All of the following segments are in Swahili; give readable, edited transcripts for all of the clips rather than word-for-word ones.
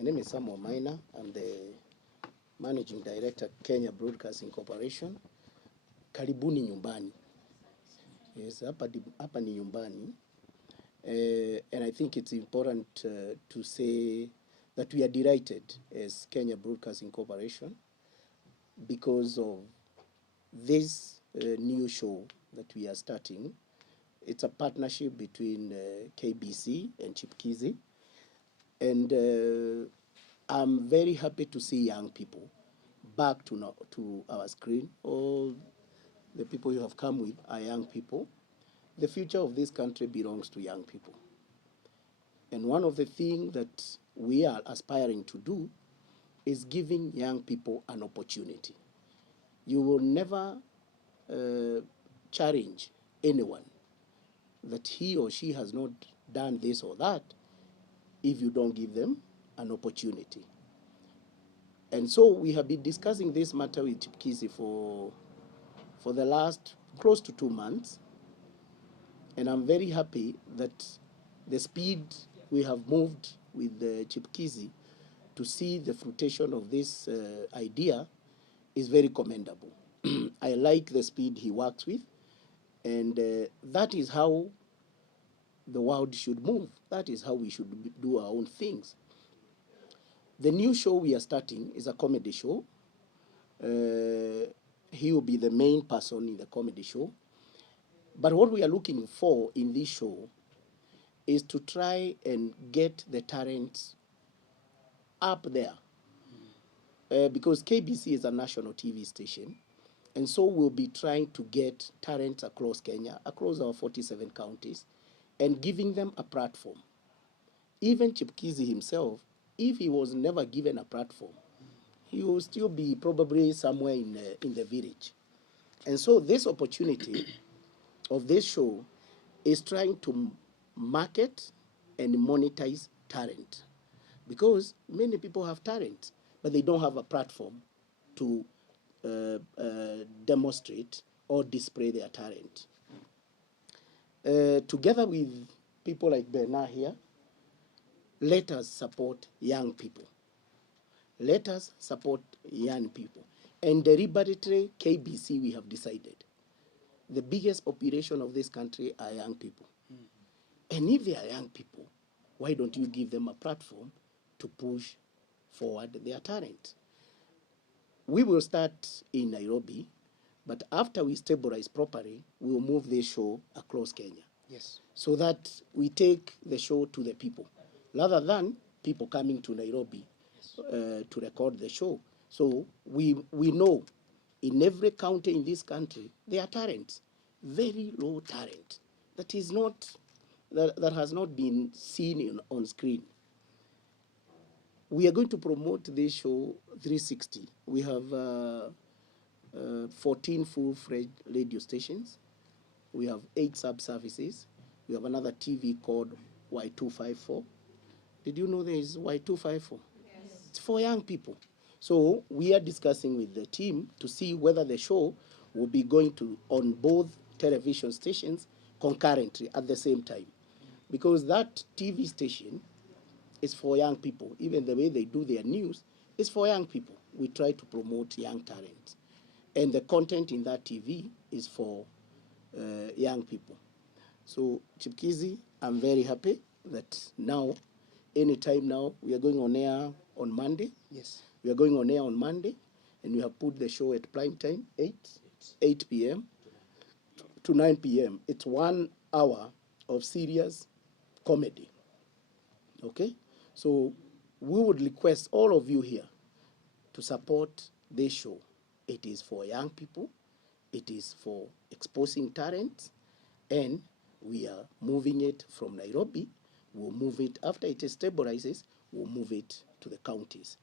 My name is Samuel Maina. I'm the Managing Director, Kenya Broadcasting Corporation. Karibuni nyumbani. Yes, hapa ni nyumbani. And I think it's important to say that we are delighted as Kenya Broadcasting Corporation because of this new show that we are starting. It's a partnership between KBC and Chipukeezy. And I'm very happy to see young people back to our screen. All the people you have come with are young people. The future of this country belongs to young people. And one of the things that we are aspiring to do is giving young people an opportunity. You will never challenge anyone that he or she has not done this or that if you don't give them an opportunity. And so we have been discussing this matter with Chipukeezy for the last close to 2 months. And I'm very happy that the speed we have moved with Chipukeezy to see the fruition of this idea is very commendable. I like the speed he works with, and that is how the world should move. That is how we should do our own things. The new show we are starting is a comedy show. He will be the main person in the comedy show. But what we are looking for in this show is to try and get the talents up there. Because KBC is a national TV station, and so we'll be trying to get talents across Kenya, across our 47 counties, and giving them a platform. Even Chipukeezy himself, if he was never given a platform, he will still be probably somewhere in the village. And so this opportunity of this show is trying to market and monetize talent. Because many people have talent, but they don't have a platform to demonstrate or display their talent. Together with people like Bena here, let us support young people. Let us support young people. And deliberately, KBC, we have decided, the biggest population of this country are young people. And if they are young people, why don't you give them a platform to push forward their talent? We will start in Nairobi, but after we stabilize properly, we will move this show across Kenya. Yes. So that we take the show to the people, rather than people coming to Nairobi to record the show. So we know in every county in this country, there are talents, very low talent, that is not, that has not been seen on screen. We are going to promote this show 360. We have 14 full-fledged radio stations. We have 8 sub-services. We have another TV called Y254. Did you know there is Y254? Yes. It's for young people. So we are discussing with the team to see whether the show will be going to on both television stations concurrently at the same time. Because that TV station is for young people. Even the way they do their news is for young people. We try to promote young talent. And the content in that TV is for young people. So, Chipukeezy, I'm very happy that now, anytime now, we are going on air on Monday. Yes. We are going on air on Monday, and we have put the show at prime time, 8 p.m. to 9 p.m. It's 1 hour of serious comedy. Okay? So we would request all of you here to support this show. It is for young people. It is for exposing talent. And we are moving it from Nairobi. We'll move it, after it stabilizes, we'll move it to the counties.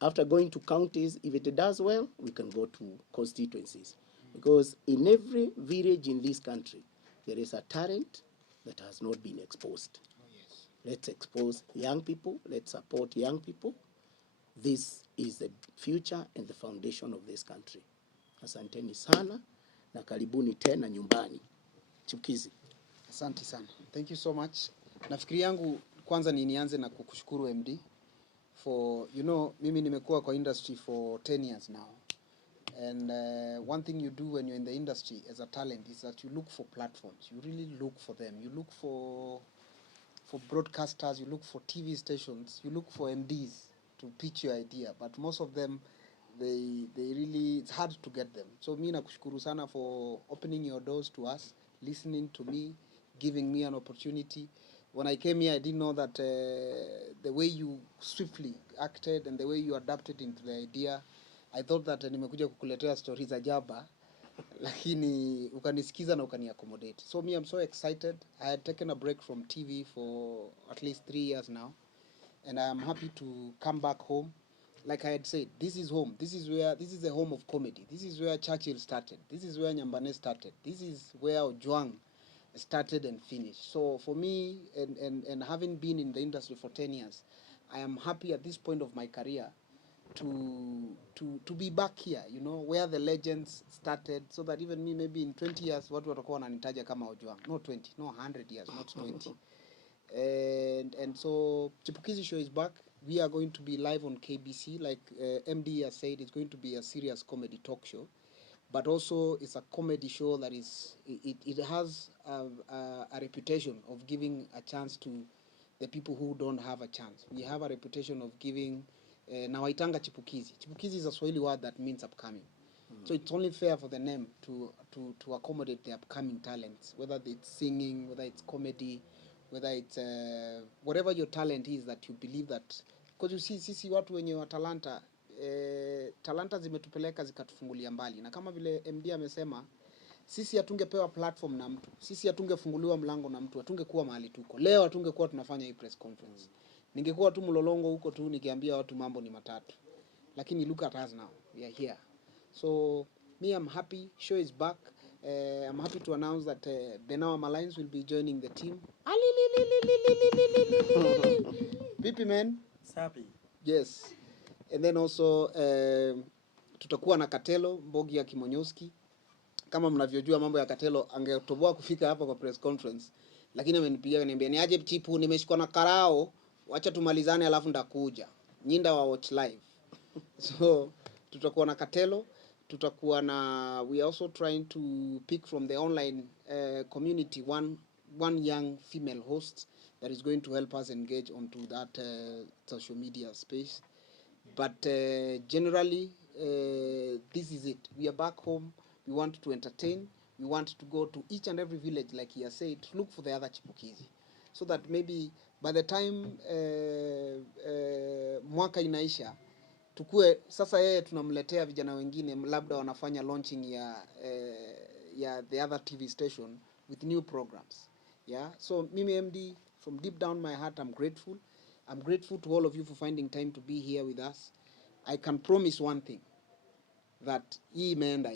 After going to counties, if it does well, we can go to constituencies. Because in every village in this country, there is a talent that has not been exposed. Oh, yes. Let's expose young people. Let's support young people. This is the future and the foundation of this country. Asanteni sana na karibuni tena nyumbani. Chipukeezy. Asante sana. Thank you so much. Nafikiri yangu kwanza nianze na kukushukuru MD for, you know, mimi nimekuwa kwa industry for 10 years now. And one thing you do when you're in the industry as a talent is that you look for platforms. You really look for them. You look for broadcasters, you look for TV stations, you look for MDs to pitch your idea. But most of them, they really, it's hard to get them. So mi nakushukuru sana for opening your doors to us, listening to me, giving me an opportunity. When I came here, I didn't know that the way you swiftly acted and the way you adapted into the idea, I thought that nimekuja kukuletea stories za jaba, lakini ukanisikiza na ukani accommodate. So me, I'm so excited. I had taken a break from TV for at least 3 years now, and I am happy to come back home. Like I had said, this is home. This is the home of comedy. This is where Churchill started. This is where Nyambane started. This is where Ojwang started and finished. So for me, and having been in the industry for 10 years, I am happy at this point of my career to be back here, you know, where the legends started, so that even me, maybe in 20 years, watu watakuwa wananitaja kama Ojwang. No 20, no 100 years, not 20. And so Chipukeezy show is back. We are going to be live on KBC, like MD has said. It's going to be a serious comedy talk show, but also it's a comedy show that is, it has a reputation of giving a chance to the people who don't have a chance. We have a reputation of giving nawaitanga Chipukeezy. Chipukeezy is a Swahili word that means upcoming. So it's only fair for the name to accommodate the upcoming talents, whether it's singing, whether it's comedy, whether it's whatever your talent is that you believe that, because you see sisi watu wenye wa talanta talanta zimetupeleka zikatufungulia mbali, na kama vile MD amesema, sisi hatungepewa platform na mtu, sisi hatungefunguliwa mlango na mtu, hatungekuwa mahali tuko leo, hatungekuwa tunafanya hii press conference. Ningekuwa tu mlolongo huko tu nikiambia watu mambo ni matatu, lakini look at us now, we are here. So me, I'm happy. Show is back. I'm happy to announce that Bena Malines will be joining the team. Pipi man. Sapi. Yes. And then also tutakuwa na Kartelo, Mbogi ya Kimonyoski. Kama mnavyojua mambo ya Kartelo, angetoboa kufika hapa kwa press conference, lakini amenipigia kaniambia ni aje Chipu, nimeshikwa na karao, wacha tumalizane alafu ndakuja. Nyinda wa watch live. So tutakuwa na Kartelo, tutakuwa na, we are also trying to pick from the online community one young female host that is going to help us engage onto that social media space. But generally, this is it. We are back home. We want to entertain. We want to go to each and every village, like he has said, to look for the other Chipukeezy, so that maybe by the time mwaka inaisha, tukue sasa yeye tunamletea vijana wengine labda wanafanya launching ya the other TV station with new programs. Yeah, so mimi MD, from deep down my heart, I'm grateful. I'm grateful to all of you for finding time to be here with us. I can promise one thing, that hii imeenda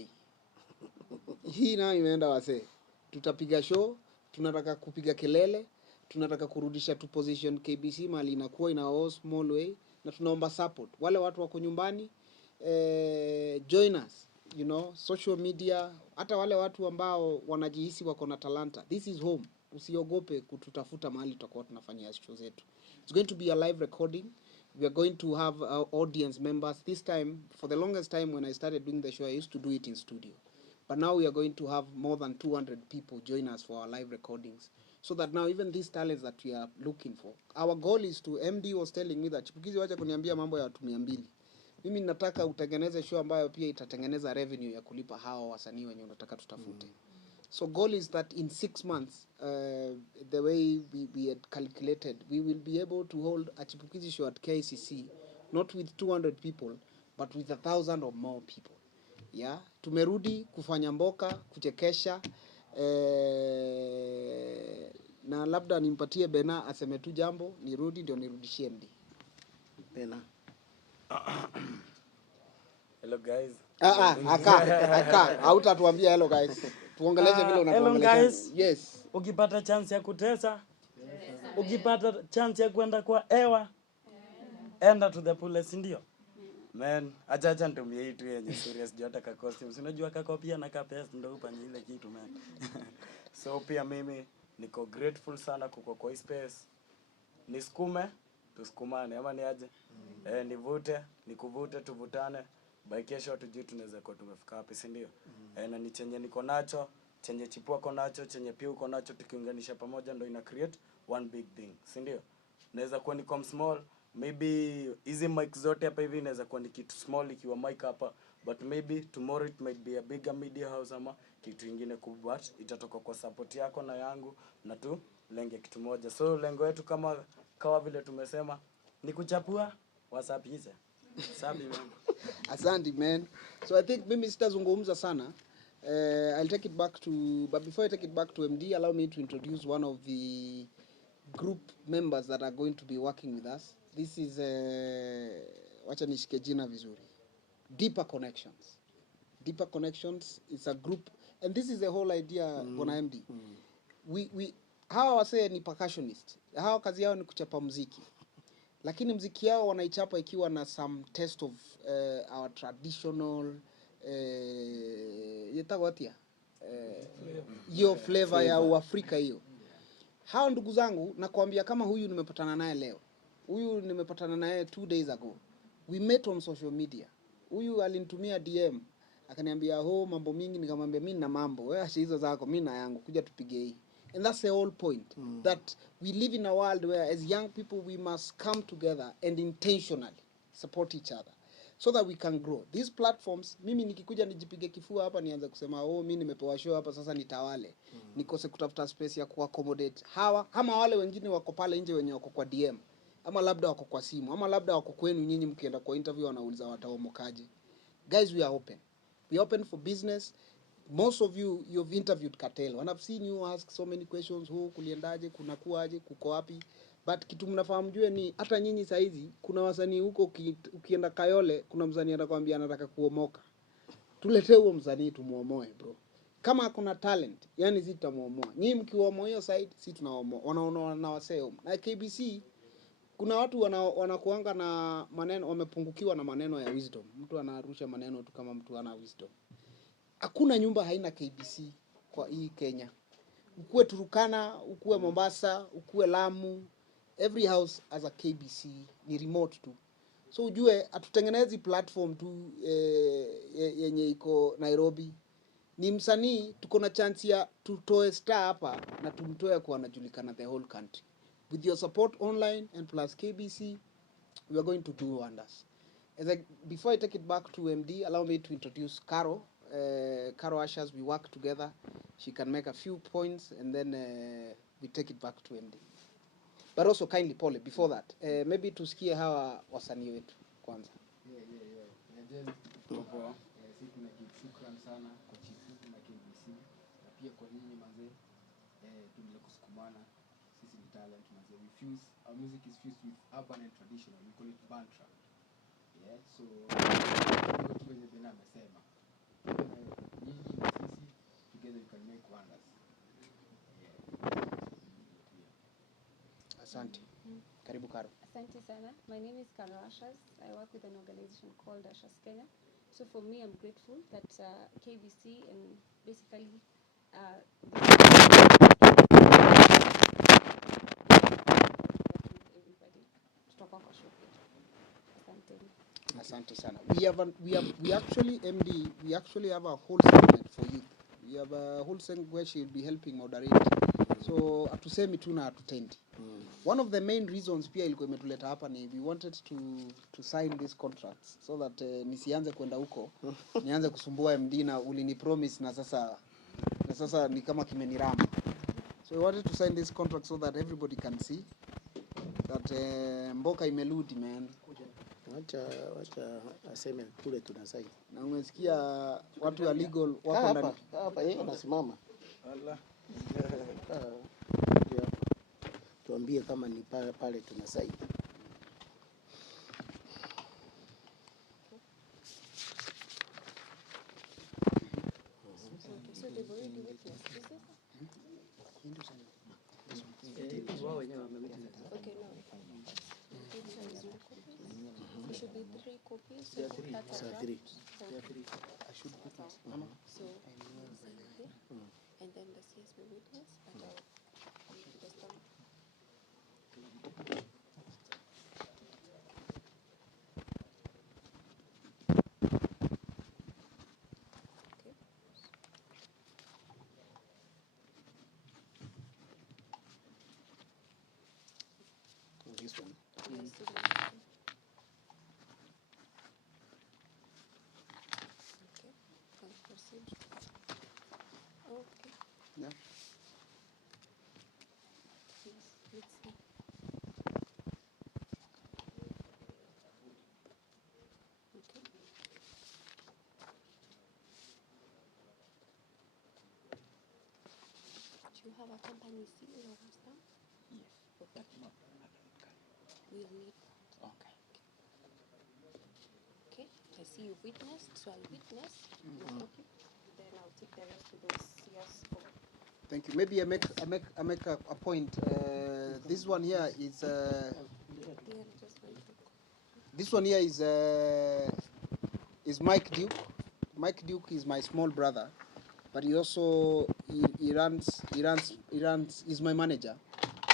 hii na imeenda wase. Tutapiga show, tunataka kupiga kelele, tunataka kurudisha to position KBC mali inakuwa ina all small way, na tunaomba support. Wale watu wako nyumbani, join us, you know, social media, hata wale watu ambao wanajihisi wako na talanta. This is home. Usiogope kututafuta mahali tutakuwa tunafanya show zetu. It's going to be a live recording. We are going to have audience members. This time, for the longest time when I started doing the show, I used to do it in studio. But now we are going to have more than 200 people join us for our live recordings. So that now even these talents that we are looking for, our goal is to, MD was telling me that Chipukeezy wacha kuniambia mambo ya watu 200. Mimi nataka utengeneze show ambayo pia itatengeneza revenue ya kulipa hao wasanii wenye unataka tutafute. So goal is that in 6 months, the way we had calculated, we will be able to hold a Chipukeezy show at KCC, not with 200 people, but with 1,000 or more people. Yeah, tumerudi kufanya mboka, kuchekesha, na labda nimpatie Bena aseme tu jambo, nirudi ndio nirudishie MD. Bena. Hello guys. Hautatuambia hello guys. Tuongeleze vile unatuongeleza. Hello guys. Yes. Ukipata chance ya kutesa, ukipata chance ya kwenda kwa hewa, enda to the fullest, ndio. Man, acha nitumie hii tu yenye serious juu hata ka costumes. Unajua kako pia na ka pesa ndio upanye ile kitu man. So pia mimi niko grateful sana kuko kwa space. Nisukume tusukumane ama ni aje? Nivute, nikuvute, tuvutane. By kesho tujue tunaweza kuwa tumefika wapi, si ndio? Na ni chenye niko nacho, chenye Chipu ako nacho, chenye pia uko nacho, tukiunganisha pamoja ndio ina create one big thing, si ndio? Naweza kuwa niko small, maybe hizi mic zote hapa hivi inaweza kuwa ni kitu small ikiwa mic hapa, but maybe tomorrow it might be a bigger media house ama kitu kingine kubwa, but itatoka kwa support yako na yangu na tu lenge kitu moja. So lengo yetu kama vile tumesema ni kuchapua wasapize. Sabi man. Asante man. So I think mimi sitazungumza sana. I'll take it back to, but before I take it back to MD, allow me to introduce one of the group members that are going to be working with us. This is wacha nishike jina vizuri. Deeper Connections. Deeper Connections is a group, and this is the whole idea bwana MD. We hawa wasee ni percussionist. Hawa kazi yao ni kuchapa muziki. Lakini muziki yao wanaichapa ikiwa na some taste of our traditional yetawatia hiyo flavor ya Uafrika hiyo. Hao ndugu zangu nakwambia, kama huyu nimepatana naye leo. Huyu nimepatana naye 2 days ago. We met on social media. Huyu alinitumia DM akaniambia mambo mingi, nikamwambia mimi na mambo, wewe acha hizo zako, mimi na yangu, kuja tupige hii. And that's the whole point, that we live in a world where as young people we must come together and intentionally support each other so that we can grow. These platforms, mimi nikikuja nijipige kifua hapa nianze kusema mimi nimepewa show hapa sasa nitawale. Nikose kutafuta space ya kuaccommodate hawa kama wale wengine wako pale nje wenye wako kwa DM, ama labda wako kwa simu, ama labda wako kwenu nyinyi mkienda kwa interview wanauliza wataomokaje. Guys, we are open. We are open for business. Most of you've interviewed Kartelo, and I've seen you ask so many questions, kuliendaje, kunakuaje, kuko wapi. But kitu mnafahamu jue ni hata nyinyi saizi kuna wasanii huko ukienda Kayole, kuna msanii anakuambia anataka kuomoka. Tuletee huo msanii tumuomoe bro. Kama kuna talent, yani sisi tutamuomoa. Nyinyi mkiuomoa hiyo side, sisi tunaomoa. Wanaona na waseo. Na KBC kuna watu wanakuanga na maneno, wamepungukiwa na maneno ya wisdom. Mtu anarusha maneno tu kama mtu ana wisdom. Hakuna nyumba haina KBC kwa hii Kenya. Ukue Turukana, ukue Mombasa, ukue Lamu, every house has a KBC, ni remote tu. So ujue atutengenezi platform tu yenye iko Nairobi. Ni msanii tuko na chance ya tutoe star hapa na tumtoe kwa anajulikana the whole country. With your support online and plus KBC, we are going to do wonders. Before I take it back to MD, allow me to introduce Caro. Caro Ashers, we work together. She can make a few points and then we take it back to MD. But also kindly Pole, before that, maybe tusikie hawa wasanii wetu kwanza. Legend sisi tunajibu shukrani sana kwa Chipu na KBC na pia kwa nyinyi manze, tuendelee kusukumana. Sisi ni talent manze. Our music is fused with urban and traditional. We call it bantra. So kwenye Bena amesema nyinyi na sisi together we can make wonders. Asante. Karibu Caro. Asante sana. My name is Caro Ashers. I work with an organization called Ashers Kenya. So for me, I'm grateful that KBC and basically everybody to talk about show. Asante sana. We actually MD, we actually have a whole segment for youth. We have a whole segment where she'll be helping moderate. So atusemi tu na atutendi. One of the main reasons pia ilikuwa imetuleta hapa ni we wanted to sign these contracts so that nisianze kwenda huko nianze kusumbua MD na ulini promise na sasa ni kama kimenirama. So we wanted to sign this contract so that everybody can see that mboka imeludi man. Wacha aseme kule tunasai. Na umesikia watu wa legal wako ndani hapa yeye anasimama. Allah. Tuambie kama ni pale tunasai. So they've already witnessed this. Okay, no. It should be 3 copies. So that's 3. I should put it. So and then the CSB witness, and I'll just this one. Yes, student. Okay, can proceed. Okay, Yeah. yes, let's see. Okay. Do you have a company seal or a stamp? Yes. Okay. We'll need that. Okay. Okay, I see you witnessed, so I'll witness. Okay. Then I'll take the rest of those yes for. Thank you. Maybe I make a point. This one here is Yeah, just one quick. this one here is Mike Duke. Mike Duke is my small brother, but he also he runs he's my manager,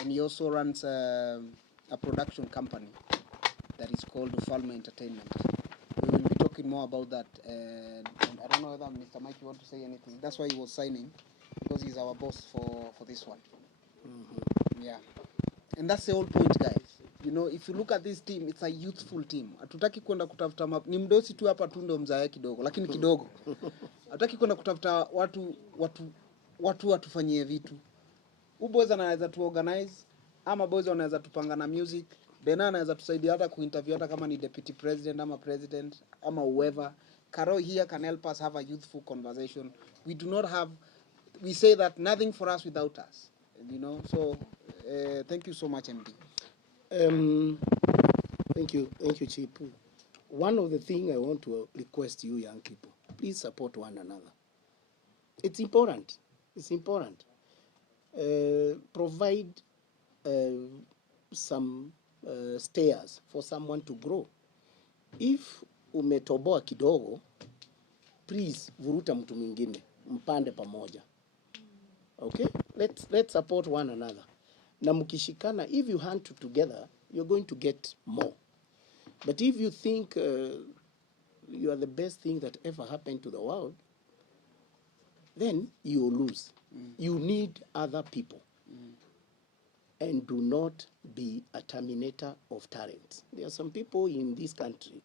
and he also runs a production company that is called Falma Entertainment. We will be talking more about that, and I don't know whether Mr. Mike you want to say anything. That's why he was signing, because he's our boss for this one. Yeah, and that's the whole point, guys. You know, if you look at this team, it's a youthful team. Hatutaki kwenda kutafuta ni mdosi tu hapa tu ndo mzae kidogo, lakini kidogo. Hatutaki kwenda kutafuta watu watufanyie vitu. Boys anaweza tu organize, ama boys wanaweza tupanga na music. Bena anaweza tusaidia hata kuinterview hata kama ni deputy president ama president ama whoever. Karo here can help us have a youthful conversation. We say that nothing for us without us. You know, so thank you so much, MD. Thank you, Chipu. One of the things I want to request you young people, please support one another. It's important. It's important. Provide some stairs for someone to grow. If umetoboa kidogo, please vuruta mtu mwingine, mpande pamoja. Okay? Let's support one another. Na mkishikana, if you hunt together, you're going to get more. But if you think you are the best thing that ever happened to the world, then you lose. You need other people. And do not be a terminator of talent. There are some people in this country,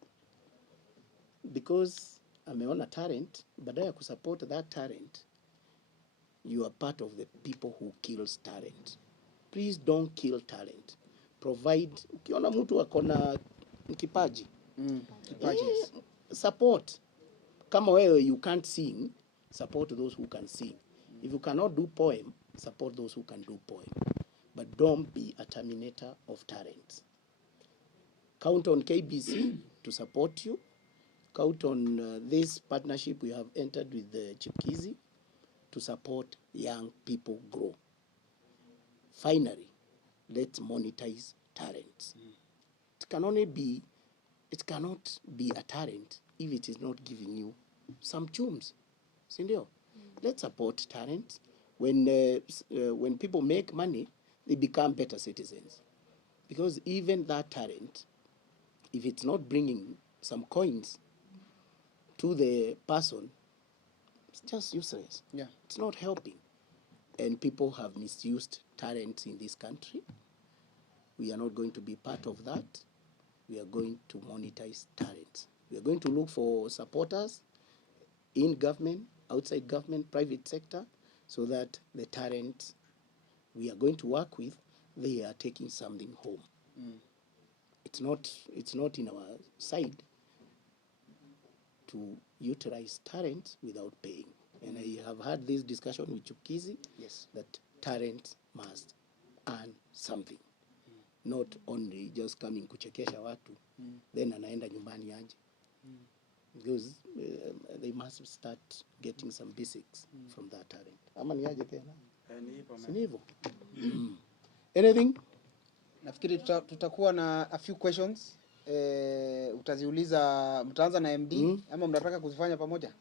because ameona talent, badala ya kusupport that talent, you are part of the people who kills talent. Please don't kill talent. Provide, ukiona mtu akona kipaji, support. Kama wewe you can't sing, support those who can sing. If you cannot do poem, support those who can do poem. But don't be a terminator of talent. Count on KBC to support you. Count on this partnership we have entered with the Chipukeezy to support young people grow. Finally, let's monetize talents. It cannot be a talent if it is not giving you some chums. Sindio? Let's support talent. When people make money, they become better citizens. Because even that talent, if it's not bringing some coins to the person, it's just useless. Yeah. It's not helping. And people have misused talents in this country. We are not going to be part of that. We are going to monetize talent. We are going to look for supporters in government, outside government, private sector, so that the talent we are going to work with, they are taking something home. It's not in our side to utilize talent without paying. And I have had this discussion with Chipukeezy, Yes. that talent must earn something. Not only just coming kuchekesha watu, then anaenda nyumbani aje. Because they must start getting some basics from that talent. Ama ni aje tena? Si hivyo? Anything? Nafikiri tutakuwa na a few questions. Utaziuliza, mtaanza na MD ama mnataka kuzifanya pamoja?